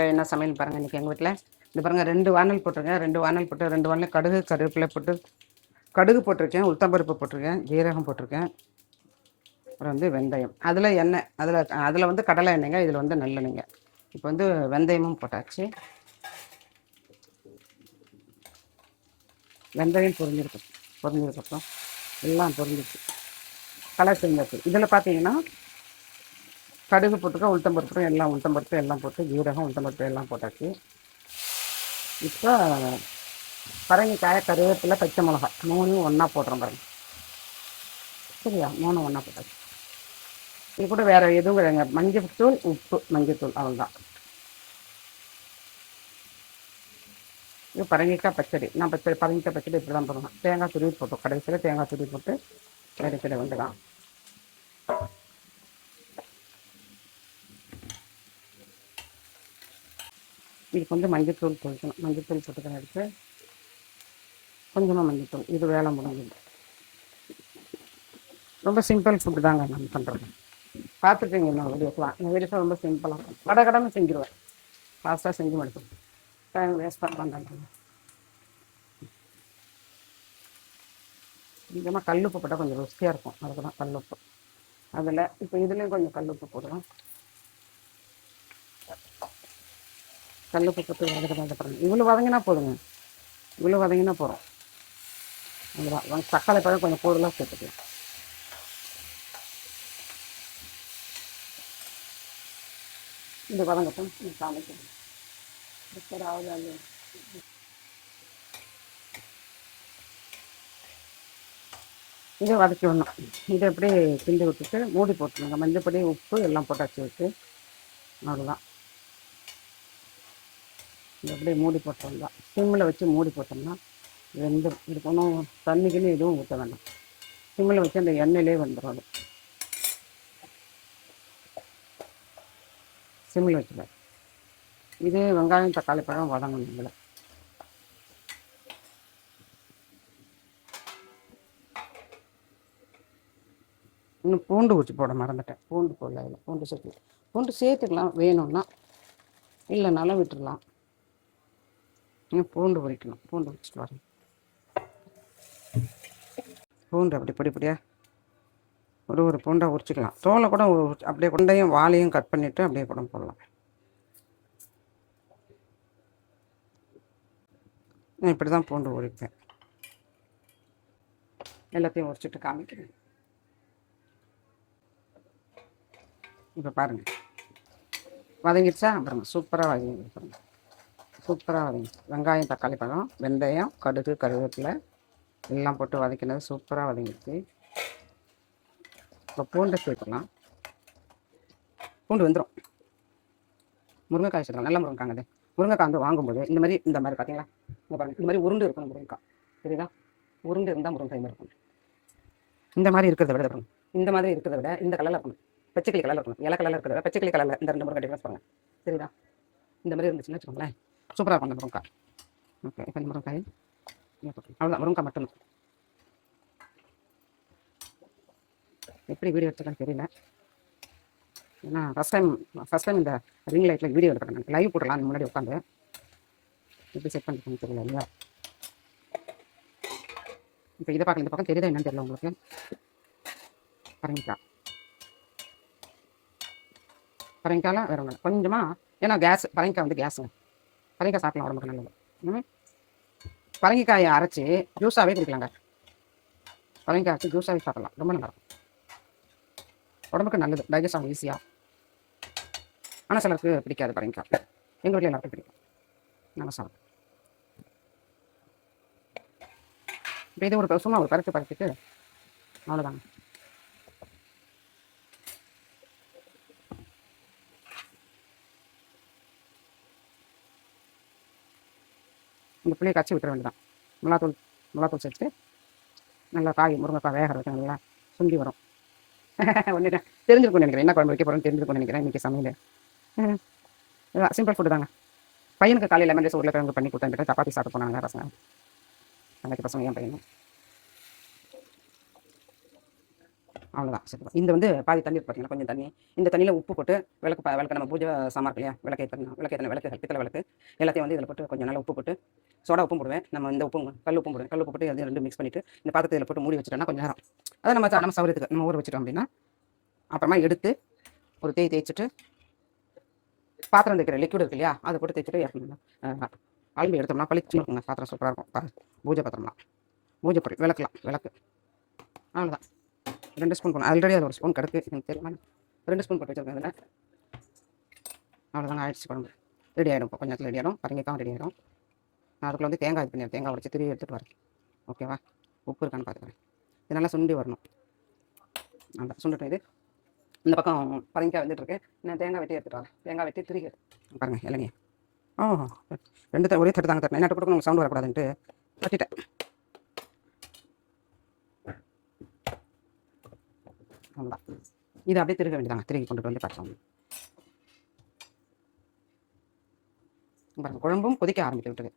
என்ன சமையல் பாருங்கள் இன்றைக்கி எங்கள் வீட்டில். இந்த பாருங்கள் 2 வானல் போட்டிருக்கேன். 2 வானல் போட்டு 2 வானல் கடுகு கருவேப்பிலை போட்டு கடுகு போட்டிருக்கேன், உளுத்தம்பருப்பு போட்டிருக்கேன், ஜீரகம் போட்டிருக்கேன், அப்புறம் வந்து வெந்தயம். அதில் எண்ணெய், அதில் வந்து கடலை எண்ணெய்ங்க, இதில் வந்து நல்லெண்ணெய்ங்க. இப்போ வந்து வெந்தயமும் போட்டாச்சு. வெந்தயம் பொரிஞ்சதுக்கப்புறம் எல்லாம் பொரிஞ்சிச்சு, கலர் செஞ்சாச்சு. இதில் பார்த்தீங்கன்னா கடுகு போட்டுக்க, உளுத்தம்பருப்பு எல்லாம் போட்டு, ஜீரகம் உளுத்தம்பருப்பு எல்லாம் போட்டாச்சு. இப்போ பரங்கிக்காய், கருவேப்பிலை, பச்சை மிளகா 3 ஒன்றா போடுறோம் பாருங்க. சரியா, 3 ஒன்றா போட்டாச்சு. இது கூட வேறு எதுவும் கிடையாதுங்க. மஞ்சள்தூள், உப்பு, மஞ்சள்தூள், அவ்வளோதான். இது பரங்கிக்காய் பச்சடி. நான் பரங்கிக்காய் பச்சடி இப்படி தான் போடுவேன். தேங்காய் துருவி போட்டோம், கடைசியில் தேங்காய் துருவி போட்டு கடைசியில் வந்து தான். இதுக்கு வந்து மஞ்சள்தூள் போட்டுக்கணும். மஞ்சள்தூள் போட்டுக்கிற எடுத்து கொஞ்சமாக மஞ்சள்தூள். இது வேலை முடிஞ்சது. ரொம்ப சிம்பிள் ஃபுட்டு தாங்க நான் பண்ணுறது. பார்த்துருக்கீங்க என்ன வீடியோஸ்லாம். இந்த வீடியோஸ்லாம் ரொம்ப சிம்பிளாக கடமை செஞ்சுருவேன். ஃபாஸ்ட்டாக செஞ்சு முடிப்பேன். டைம் வேஸ்ட் பண்ணுறேன். கொஞ்சமாக கல்லுப்பு போட்டால் கொஞ்சம் ருசியாக இருக்கும். அதுக்கு தான் கல்லுப்பு. அதில் இப்போ இதுலேயும் கொஞ்சம் கல்லுப்பு போடுறோம். கல்லுப்பு போட்டு வதக்கிறேன். இவ்வளோ வதங்கினா போதுங்க. இவ்வளோ வதங்கினா போகிறோம். அதுதான் தக்காளி பழம் கொஞ்சம் கூடுதலாக சேர்த்துக்கலாம். இந்த வதங்கட்டும். காமிக்கிறேன். இதை வதக்கி விடணும். இதை அப்படியே கிண்டி விட்டுட்டு மூடி போட்டுருங்க. மஞ்சப்பொடி, உப்பு எல்லாம் போட்டாச்சு வச்சு, அவ்வளோதான். இது அப்படியே மூடி போட்டோம்னா, சிம்மில் வச்சு மூடி போட்டோம்னா வெந்துடும். இதுக்கு ஒன்றும் தண்ணிக்குன்னு எதுவும் ஊற்ற வேண்டாம். சிம்மில் வச்சு அந்த எண்ணெயிலே வந்துடும். அது சிம்மில் வச்சுல இது வெங்காயம் தக்காளி பழம் வதங்கணும். இதில் இன்னும் பூண்டு ஊற்றி போட மறந்துட்டேன். பூண்டு போடல. அதில் பூண்டு சேர்த்துக்கலாம் வேணும்னா, இல்லைனாலும் விட்டுடலாம். பூண்டு உரிக்கணும். பூண்டு உரிச்சிட்டு வரேன். பூண்டு அப்படி படிப்படியாக ஒரு பூண்டாக உரிச்சிக்கலாம். தோலை கூட அப்படியே கொண்டையும் வாழையும் கட் பண்ணிவிட்டு அப்படியே கூட போடலாம். நான் இப்படி தான் பூண்டு உரிப்பேன். எல்லாத்தையும் உரிச்சிட்டு காமிக்கிறேன். இப்போ பாருங்கள், வதங்கிடுச்சா? அப்புறம் சூப்பராக வதங்கி பாருங்கள். சூப்பராக வதங்கிடுச்சு. வெங்காயம் தக்காளி பழம், வெந்தயம், கடுகு கருவேப்பிலை எல்லாம் போட்டு வதக்கினது சூப்பராக வதங்கிடுச்சு. இப்போ பூண்டை சேர்த்துக்கலாம். பூண்டு வந்துடும். முருங்கைக்காய் சேர்த்துக்கலாம். நல்ல முருங்கைக்காங்க. அது முருங்கைக்காய் வந்து வாங்கும்போது இந்த மாதிரி பார்த்தீங்களா, இந்த பாருங்கள், இந்த மாதிரி உருண்டு இருக்கணும் முருங்கைக்காய். சரிதா? உருண்டு இருந்தால் முருங்கைக்காய் இருக்கும். இந்த மாதிரி இருக்கிறத விட இருக்கணும். இந்த மாதிரி இருக்கிறத விட இந்த கலரில் இருக்கணும். பச்சைக்கிளி கலரில் இருக்கணும். இலை கலரில் இருக்கிறத பச்சைக்கிளி கலரில் இந்த 2 முருங்கை டிஃப்ரென்ஸ் பாருங்கள். சரிதா? இந்த மாதிரி இருந்துச்சுன்னு வச்சுக்கோங்களேன், சூப்பராக இருக்கும் அந்த முருங்கைக்காய். ஓகே, இப்போ இந்த முருங்கைக்காய் அவ்வளோதான். முருங்கைக்காய் மட்டும் எப்படி வீடியோ எடுத்துக்கன்னு தெரியல. ஏன்னா ஃபஸ்ட் டைம் இந்த ரிங் லைட்டில் வீடியோ எடுக்கிறேன். நான் லைவ் போடலாம் முன்னாடி உட்காந்து எப்படி செட் பண்ணிக்கணும்னு தெரியல இல்லையா. இப்போ இதை பார்க்கலாம். இந்த பக்கம் தெரியுதா என்னன்னு தெரியல உங்களுக்கு. பரங்கிக்காயில் வேறு ஒன்று கொஞ்சமாக, ஏன்னா பரங்கிக்காய் வந்து கேஸுங்க. பரங்கிக்காய் சாப்பிடலாம், உடம்புக்கு நல்லது. பரங்கிக்காயை அரைச்சி ஜூஸாகவே குடிக்கலாங்க. பரங்கிக்காய் அரைச்சி ஜூஸாகவே சாப்பிடலாம், ரொம்ப நல்லா இருக்கும். உடம்புக்கு நல்லது, டைஜஸ்ட் ஆகும் ஈஸியாக. ஆனால் சிலருக்கு பிடிக்காது பரங்கிக்காய். எங்கள் வீட்டில் எல்லாருக்கும் பிடிக்கும், நல்லா சாப்பிடும். இப்போ இது சும்மா ஒரு பறிச்சுட்டு அவ்வளோதாங்க. இந்த புளியை கச்சி விட்டுற வேண்டியதான். மிளகாத்தூள் சேர்த்து நல்லா முருங்கைக்காய் வேகிற வச்சு நல்லா சுண்டி வரும். ஒன்று தெரிஞ்சிருக்கும்னு நினைக்கிறேன். என்ன குழம்பு வைக்க போகிறோன்னு தெரிஞ்சிருக்கும்னு நினைக்கிறேன். இன்றைக்கி சமையல் சிம்பிள் ஃபுட்டு தாங்க. பையனுக்கு காலையில் லெமன் ரைஸ் உருளைக்கிழங்கு பண்ணி கொடுத்தேன். சப்பாத்தி சாப்பிட்டு போனாங்க பசங்க. அன்றைக்கி பசங்க என் பையன் அவ்வளோதான் சேர்த்துக்கலாம். இந்த வந்து பாதி தண்ணி இருக்கு பார்த்தீங்கன்னா, கொஞ்சம் தண்ணி. இந்த தண்ணியில் உப்பு போட்டு விளக்கு நம்ம பூஜை சாமான் இருக்கு இல்லையா, விளக்கு பித்தளை விளக்கு எல்லாத்தையும் வந்து இதில் போட்டு கொஞ்சம் நல்லா உப்பு போட்டு சோடா உப்பும் போடுவேன். நம்ம இந்த உப்பும் கல் உப்பும் போடுவேன். கல் உப்பு போட்டு அதையும் ரெண்டும் மிக்ஸ் பண்ணிவிட்டு இந்த பாத்திரத்தை இதில் போட்டு மூடி வச்சுட்டோம்னா கொஞ்சம் நேரம் அதை நம்ம சௌரியத்துக்கு நம்ம ஊற வச்சுட்டோம் அப்படின்னா அப்புறமா எடுத்து ஒரு தேய்ச்சிட்டு பாத்திரம் தேய்க்கிற லிக்விட் இருக்கு இல்லையா, அதை போட்டு தேய்ச்சிட்டு இறக்கணும். அலும்பி எடுத்தோம்னா பளிச்சுன்னு இருக்குங்க. பாத்திரம் சூப்பராக இருக்கும். பூஜை பாத்திரம்லாம் பூஜை பொருள் விளக்கு அவ்வளோதான். 2 ஸ்பூன் போடணும். ஆல்ரெடி அது ஒரு ஸ்பூன் கிடக்கு எனக்கு தெரியுமா. 2 ஸ்பூன் போட்டு வச்சுருக்கேன் அதில். அவ்வளோதாங்க, ஆயிடுச்சு குழம்பு. ரெடி ஆகிடும். இப்போ கொஞ்சம் நேரத்தில் ரெடி ஆகிடும். பரங்கிக்காவும் ரெடி ஆகிடும். நான் அதுக்குள்ள வந்து தேங்காய் இது பண்ணி தேங்காய் உடச்சி திருவி எடுத்துகிட்டு வரேன். ஓகேவா, உப்பு இருக்கான்னு பார்த்துக்கிறேன். இது நல்லா சுண்டி வரணும். நல்லா சுண்டுட்டோம். இது இந்த பக்கம் பரங்கிக்காய் வந்துட்டுருக்கு. நான் தேங்காய் வெட்டி எடுத்துகிட்டு வரேன். தேங்காய் வெட்டி திருகி பாருங்கள் இளநியை. ஒரே தட்டு தாங்க தட்டேன். என்ன கொடுக்க உங்களுக்கு சவுண்ட் வரக்கூடாதுன்ட்டு தட்டிட்டேன். அவ்வளோதான். இதை அப்படியே திருக வேண்டியதாங்க. திருகி கொண்டுட்டு வந்து பார்த்தோம். பாருங்க, குழம்பும் கொதிக்க ஆரம்பித்து விட்டுது.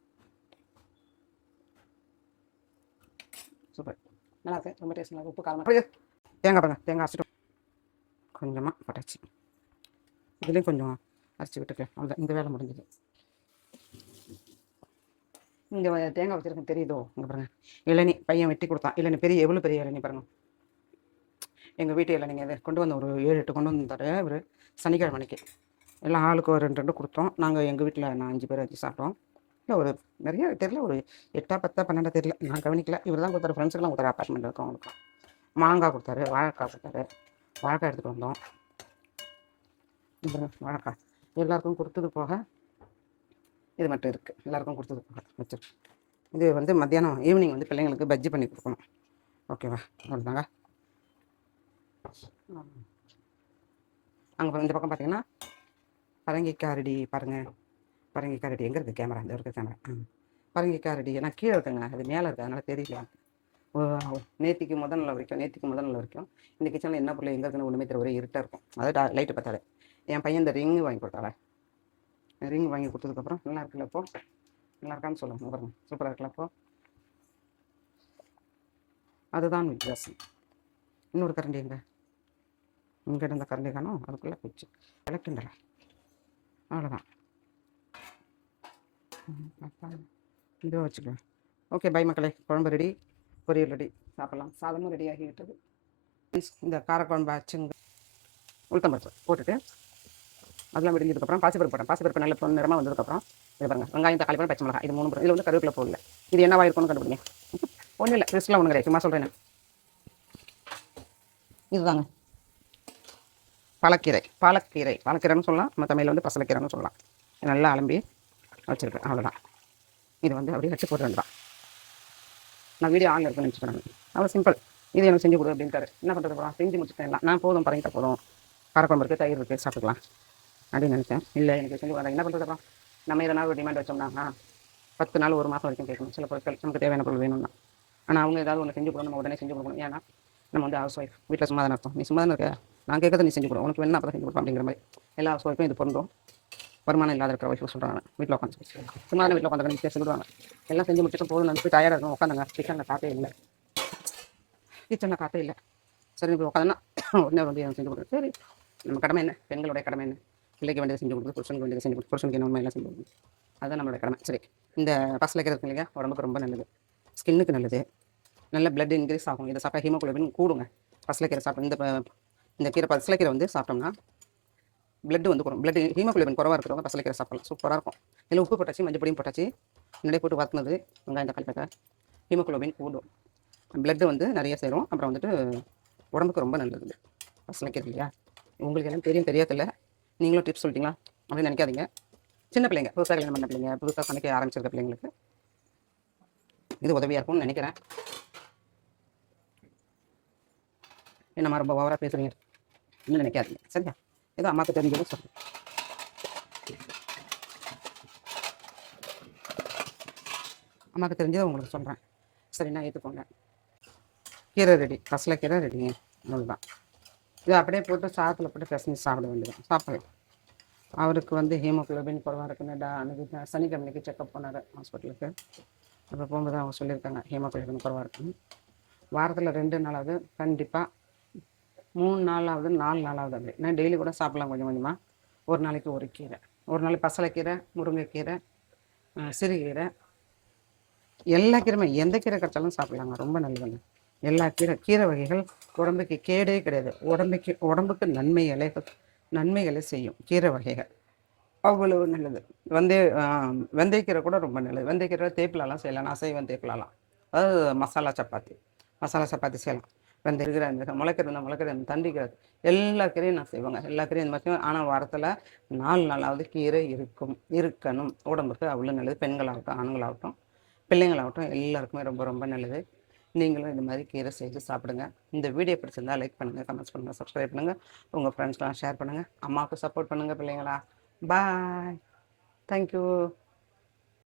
சூப்பர், நல்லா இருக்கு. ரொம்ப டேஸ்ட் நல்லா. உப்பு காரம் தேங்காய் பாருங்க, தேங்காய் அரைச்சிட்டோம். கொஞ்சமாக பட்டாச்சு. இதுலேயும் கொஞ்சம் அரைச்சி விட்டுருக்கேன். அவ்வளோதான், இந்த வேலை முடிஞ்சது. இங்கே தேங்காய் வச்சுருக்கேன் தெரியுதோ, இங்கே பாருங்கள். இளநி பையன் வெட்டி கொடுத்தான். இளநி எவ்வளோ பெரிய இளநி பாருங்கள். எங்கள் வீட்டு இளநிங்க இதை கொண்டு வந்து ஒரு 7-8 கொண்டு வந்தார் இவர் சனிக்கிழமை அன்னைக்கு. எல்லாம் ஆளுக்கு ஒரு 2 கொடுத்தோம். நாங்கள் எங்கள் வீட்டில் நான் 5 பேர் வச்சு சாப்பிட்டோம். இல்லை ஒரு நிறைய தெரியல, ஒரு 8 10 12 தெரியல, நான் கவனிக்கல. இவர் தான் கொடுத்தாரு. ஃப்ரெண்ட்ஸுக்கெல்லாம் கொடுத்தாரு. அப்பார்ட்மெண்ட் இருக்கவங்களுக்கு மாங்காய் கொடுத்தாரு, வாழைக்காய் கொடுத்தாரு. வாழைக்காய் எடுத்துகிட்டு வந்தோம். வாழைக்காய் எல்லாருக்கும் கொடுத்தது போக இது மட்டும் இருக்குது. எல்லாருக்கும் கொடுத்தது போக வச்சுருக்கு. இது வந்து மத்தியானம் ஈவினிங் வந்து பிள்ளைங்களுக்கு பஜ்ஜி பண்ணி கொடுக்கணும். ஓகேவா, அவ்வளோதாங்க. அங்கே இந்த பக்கம் பார்த்தீங்கன்னா பரங்கிக்காய் ரெடி பாருங்கள். பரங்கிக்காய் ரெடி எங்கே இருக்குது கேமரா? இந்த இருக்குது கேமரா. பரங்கிக்காய் ரெடி. நான் கீழே இருக்குங்க, அது மேலே இருக்குது, அதனால் தெரியல. நேற்றுக்கு முதல் நாள் வரைக்கும் இந்த கிச்சனில் என்ன பொருள் எங்கே இருக்குன்னு ஒன்றுமே தெரியல. ஒரே இருட்டாக இருக்கும். அதாவது லைட்டு பார்த்தாலே. என் பையன் இந்த ரிங்கு வாங்கி கொடுத்தால. ரிங் வாங்கி கொடுத்ததுக்கப்புறம் நல்லா இருக்குல்ல, இப்போ நல்லா இருக்கான்னு சொல்லுங்கள். பாருங்க, சூப்பராக இருக்குல்ல. இப்போ அதுதான் வித்தியாசம். இன்னொரு கரண்டி எங்கே இங்கே இருந்த கரண்டி காணும், அதுக்குள்ளே போச்சு. விளக்குண்டல, அவ்வளோதான். இதோ வச்சுக்கலாம். ஓகே, பை மக்களே. குழம்பு ரெடி, பொரியல் ரெடி, சாப்பிட்லாம். சாதமும் ரெடி ஆகிவிட்டது. இந்த காரக்குழம்பு ஆச்சுங்க. உளுத்தம்பருப்பு போட்டுட்டு அதெல்லாம் விடிஞ்சதுக்கப்புறம் பாசிப்பருப்பு போட்டேன். பாசிப்பருப்பு நல்ல பொண்ணு நிறமாக வந்ததுக்கப்புறம் இது பாருங்கள், வெங்காயம் தக்காளி பழம் பச்சை மிளகா, இது 3 இதில் வந்து கருவேப்பிலை போடல. இது என்னவா இருக்கும்னு கண்டுபிடிங்க. ஒன்றும் இல்லை, ரிஸ்க்லாம் ஒன்றும் கிடையாது, சும்மா சொல்கிறேன். இதுதாங்க பாலக்கீரைன்னு சொல்லலாம். நம்ம தமிழில் வந்து பசலைக்கீரைன்னு சொல்லலாம். நல்லா அலம்பி வச்சுருக்கேன். அவ்வளோதான். இது வந்து அப்படியே வச்சு போட்டு வேண்டாம். நான் வீடியோ ஆன்ல இருக்குன்னு நினச்சிக்கிறேன். அவ்வளோ சிம்பிள். இது எனக்கு செஞ்சு கொடு அப்படின்ட்டாரு. என்ன பண்ணுறது போகிறோம், செஞ்சு முடிச்சுட்டேன். எல்லாம் நான் போதும், பரங்கிட்ட போதும், காரக்குழம்பு இருக்குது, தயிர் இருக்குது, சாப்பிட்டுக்கலாம் அப்படின்னு நினச்சேன். இல்லை, எனக்கு செஞ்சு வரேன். என்ன பண்ணுறது அப்புறம் நம்ம எதனா ஒரு டிமாண்ட் வச்சோம்னா 10 நாள் 1 மாதம் வரைக்கும் கேட்கணும். சில பொருட்கள் நமக்கு தேவையான பொருள் வேணும்னா. ஆனால் அவங்க ஏதாவது ஒன்று செஞ்சு கொடுக்கணும், நம்ம உடனே செஞ்சு கொடுக்கணும். ஏன்னா நம்ம வந்து ஹவுஸ் ஒய்ஃப், வீட்டில் சும்மா தானே இருக்கும். நீ சும்மா தானே இருக்க, நான் கேட்கறத நீ செஞ்சு கொடு, உனக்கு வேணும் அப்போ தான் செஞ்சு கொடுப்போம் அப்படிங்கிற மாதிரி எல்லா ஹவுஸ் ஒய்ஃபும் இது பொருந்தும். வருமானம் இல்லாத இருக்கிற ஒய்ஃபு சொல்கிறாங்க, வீட்டில் உட்காந்து சும்மா தானே வீட்டில் உட்காந்து நிச்சயம் சொல்லுவாங்க. எல்லாம் செஞ்சு முடிச்சுட்டு போதும், நான் போய் டயர்டாக இருக்கும், உட்காந்துங்க. கிச்சனில் காற்றே இல்லை. சரி, இப்படி உட்காந்துன்னா உடனே வந்து எனக்கு செஞ்சு கொடுக்குறது. சரி, நம்ம கடமை என்ன, பெண்களுடைய கடமை என்ன, பிள்ளைக்கு வேண்டியதை செஞ்சு கொடுக்குறது, புருஷனுக்கு வேண்டியதை செஞ்சு கொடுக்குறது, புருஷனுக்கு என்ன உண்மை எல்லாம் செஞ்சு கொடுக்குறது, அதுதான் நம்மளோட கடமை. சரி, இந்த பசலைக்கீரை இருக்கு இல்லையா, உடம்புக்கு ரொம்ப நல்லது, ஸ்கின்னுக்கு நல்லது, நல்ல பிளட் இன்க்ரீஸ் ஆகும். இதை சாப்பிட்டா ஹீமோகுளோபின் கூடுங்க. பசலைக்கீரை சாப்பிட்டோம். இந்த கீரை பசலைக்கீரை வந்து சாப்பிட்டோம்னா பிளட் வந்து கூடும். பிளட் ஹீமோகுளோபின் குறவாக இருக்கிறவங்க பசலைக்கீரை சாப்பிடலாம், சூப்பராக இருக்கும். இதில் உப்பு போட்டாச்சு, மஞ்சள் பொடியும் போட்டாச்சு, முன்னாடியே போட்டு வறுத்துனது, வெங்காயம் தக்காளி பச்சை, ஹீமோகுளோபின் கூடும், பிளட்டு வந்து நிறைய சேரும். அப்புறம் வந்துட்டு உடம்புக்கு ரொம்ப நல்லது பசலைக்கீரை இல்லையா. உங்களுக்கு எல்லாம் தெரியாதில்ல, நீங்களும் டிப்ஸ் சொல்லிட்டீங்களா அப்படின்னு நினைக்காதீங்க. சின்ன பிள்ளைங்க, புதுசாக கல்யாணம் பண்ண பிள்ளைங்க, புதுசாக சமைக்க ஆரம்பிச்சிருக்க பிள்ளைங்களுக்கு இது உதவியாக இருக்கும்னு நினைக்கிறேன். என்னம்மா ரொம்ப ஓவராக பேசுகிறீங்க இன்னும் நினைக்காதீங்க, சரியா. ஏதோ அம்மாவுக்கு தெரிஞ்சதும் சொல்லுங்கள். அம்மாவுக்கு தெரிஞ்சதை உங்களுக்கு சொல்கிறேன், சரிண்ணா, ஏற்றுக்கோங்க. கீரை ரெடி, பசலைக்கீரை ரெடிங்க, அவ்வளோதான். இது அப்படியே போட்டு சாதத்தில் போட்டு பிசைஞ்சு சாப்பிட வேண்டியது. சாப்பிடலாம். அவருக்கு வந்து ஹீமோகுளோபின் குறைவாக இருக்குன்னு அன்றைக்கி சனிக்கிழமைக்கு செக்கப் பண்ணார் ஹாஸ்பிட்டலுக்கு. அப்போ போகும்போது அவங்க சொல்லியிருக்காங்க ஹீமோகுளோபின் குறைவாக இருக்குன்னு. வாரத்தில் 2 நாளாவது கண்டிப்பாக 3 நாளாவது 4 நாளாவது அப்படி நான் டெய்லி கூட சாப்பிடலாம் கொஞ்சம் கொஞ்சமாக. ஒரு நாளைக்கு ஒரு கீரை, ஒரு நாளைக்கு பசலைக்கீரை, முருங்கைக்கீரை, சிறுகீரை, எல்லா கீரையுமே எந்த கீரை கிடைச்சாலும் சாப்பிடலாங்க, ரொம்ப நல்லதுங்க. எல்லா கீரை வகைகள் உடம்புக்கு கேடே கிடையாது. உடம்புக்கு நன்மைகளை செய்யும் கீரை வகைகள், அவ்வளவு நல்லது. வெந்தயக்கீரை கூட ரொம்ப நல்லது. வெந்தயக்கீரை தேப்பிலலாம் செய்யலாம், அசைவம் தேப்பிலலாம். அதாவது மசாலா சப்பாத்தி செய்யலாம். வெந்தயக்கீரை இந்த முளைக்கீரை இந்த தண்டிக்கீரை எல்லா கீரையும் நான் செய்வேங்க. எல்லா கீரையும் இந்த மாதிரி. ஆனால் வாரத்தில் 4 நாளாவது கீரை இருக்கணும். உடம்புக்கு அவ்வளோ நல்லது. பெண்களாகட்டும் ஆண்களாகட்டும் பிள்ளைங்களாகட்டும் எல்லாருக்குமே ரொம்ப ரொம்ப நல்லது. நீங்களும் இந்த மாதிரி கீரை செய்து சாப்பிடுங்க. இந்த வீடியோ பிடிச்சிருந்தா லைக் பண்ணுங்கள், கமெண்ட்ஸ் பண்ணுங்கள், சப்ஸ்கிரைப் பண்ணுங்கள், உங்கள் ஃப்ரெண்ட்ஸ்லாம் ஷேர் பண்ணுங்கள். அம்மாவுக்கு சப்போர்ட் பண்ணுங்கள் பிள்ளைங்களா. பாய். தேங்க்யூ.